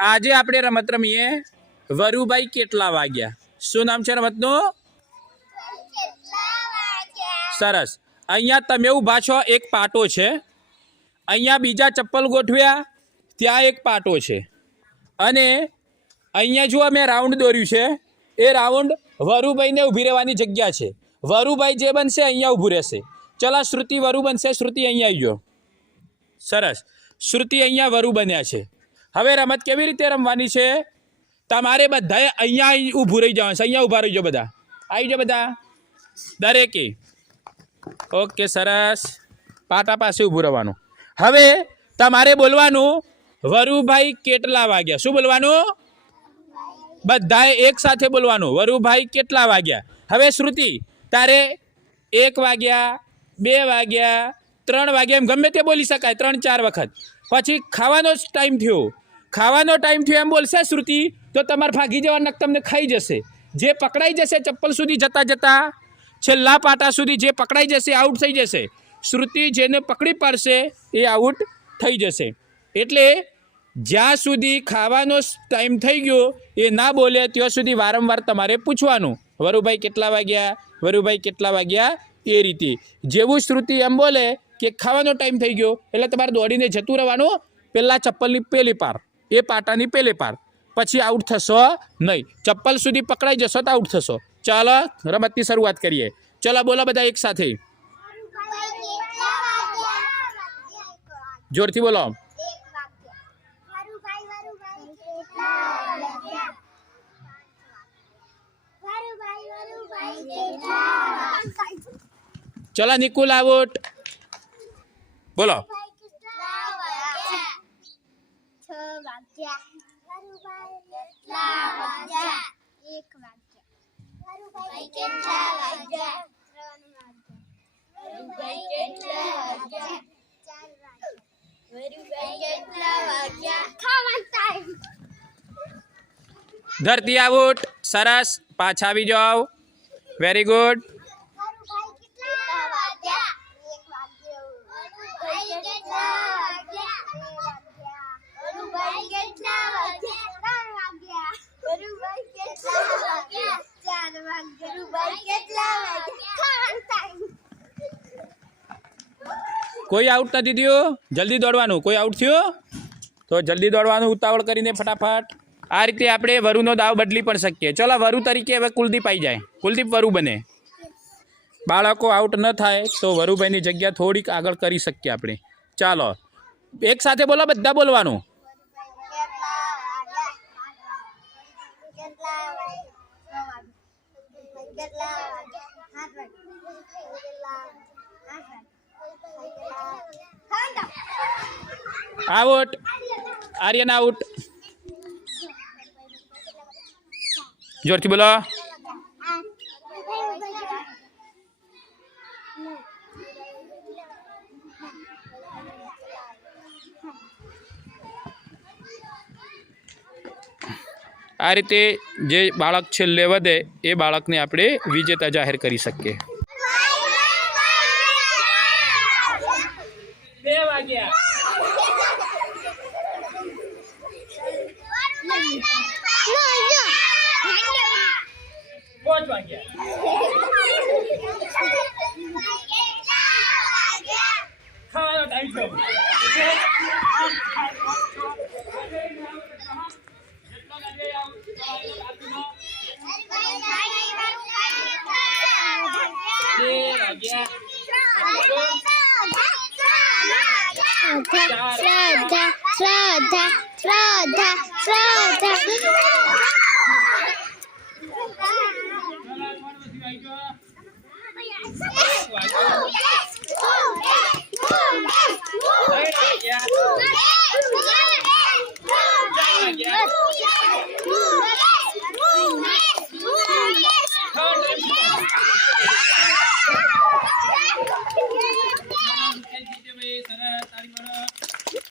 આજે આપણે રમત રમીએ. વરુભાઈ કેટલા વાગ્યા? શું નામ છે રમતનું? સરસ. અહીંયા તમે ઊભા છો, એક પાટો છે. અહીંયા બીજા ચપ્પલ ગોઠવ્યા, ત્યાં એક પાટો છે. અને અહીંયા જો અમે રાઉન્ડ દોર્યું છે. એ રાઉન્ડ વરુભાઈને ઊભી રહેવાની જગ્યા છે. વરુભાઈ જે બનશે, અહીંયા ઊભું રહેશે. ચલો, શ્રુતિ વરુ બનશે, શ્રુતિ અહીંયા આવી સરસ. શ્રુતિ અહીંયા વરુ બન્યા છે. હવે રમત કેવી રીતે રમવાની છે? તમારે બધાએ અહીંયા ઊભું રહી જવાનું છે. અહીંયા ઊભા રહી જાઓ બધા. આવી જાઓ બધા. દરેકે. ઓકે, સરસ. પાટા પાસે ઊભું રહેવાનું. હવે તમારે બોલવાનું, વરુભાઈ કેટલા વાગ્યા? શું બોલવાનું? બધાએ એક સાથે બોલવાનું, વરુભાઈ કેટલા વાગ્યા? હવે શ્રુતિ, તારે એક વાગ્યા, બે વાગ્યા, ત્રણ વાગ્યા એમ ગમે તે બોલી શકાય, ત્રણ ચાર વખત. પછી ખાવાનો જ ટાઈમ થયો. ખાવાનો ટાઈમ થયો એમ બોલશે, શ્રુતિ તો તમારે ભાગી જવાના તમને ખાઈ જશે. જે પકડાઈ જશે ચપ્પલ સુધી જતા જતા, છેલ્લા પાટા સુધી જે પકડાઈ જશે આઉટ થઈ જશે. શ્રુતિ જેને પકડી પાડશે, એ આઉટ થઈ જશે. એટલે જ્યાં સુધી ખાવાનો ટાઈમ થઈ ગયો, એ ના બોલે, ત્યાં સુધી વારંવાર તમારે પૂછવાનું, વરુભાઈ કેટલા વાગ્યા? વરુભાઈ કેટલા વાગ્યા? એ રીતે. જેવું શ્રુતિ એમ બોલે કે ખાવાનો ટાઈમ થઈ ગયો એટલે તમારે દોડીને જતું રહેવાનું પહેલાં ચપ્પલની પેલી પાર એ પાટાની પેલી પાર પછી આઉટ થશો નહીં ચપ્પલ સુધી પકડાઈ જશો તો આઉટ થશો ચાલો રમતની શરૂઆત કરીએ ચલો બોલો બધા એક સાથે જોરથી બોલો ચલો નિકુલ આઉટ બોલો ધરતી આઉટ સરસ પાછા આવી જાઓ વેરી ગુડ કોઈ આઉટ નથી થયું? જલ્દી દોડવાનું. કોઈ આઉટ થયું? તો જલ્દી દોડવાનું, ઉતાવળ કરીને ફટાફટ. આ રીતે આપણે વરુનો દાવ બદલી પણ શકીએ. ચલો, વરુ તરીકે હવે કુલદીપ આવી જાય. કુલદીપ વરુ બને. બાળકો આઉટ ન થાય તો વરુભાઈની જગ્યા થોડીક આગળ કરી શકીએ આપણે. ચાલો. એક સાથે બોલો, બધા બોલવાનું. આઉટ આર્યન આઉટ જોરથી બોલો આ રીતે જે બાળક છેલ્લે વધે, એ બાળકને આપણે વિજેતા જાહેર કરી શકીએ. બે વાગ્યા. પાંચ વાગ્યા ખાવાનો ટાઈમ થયો બે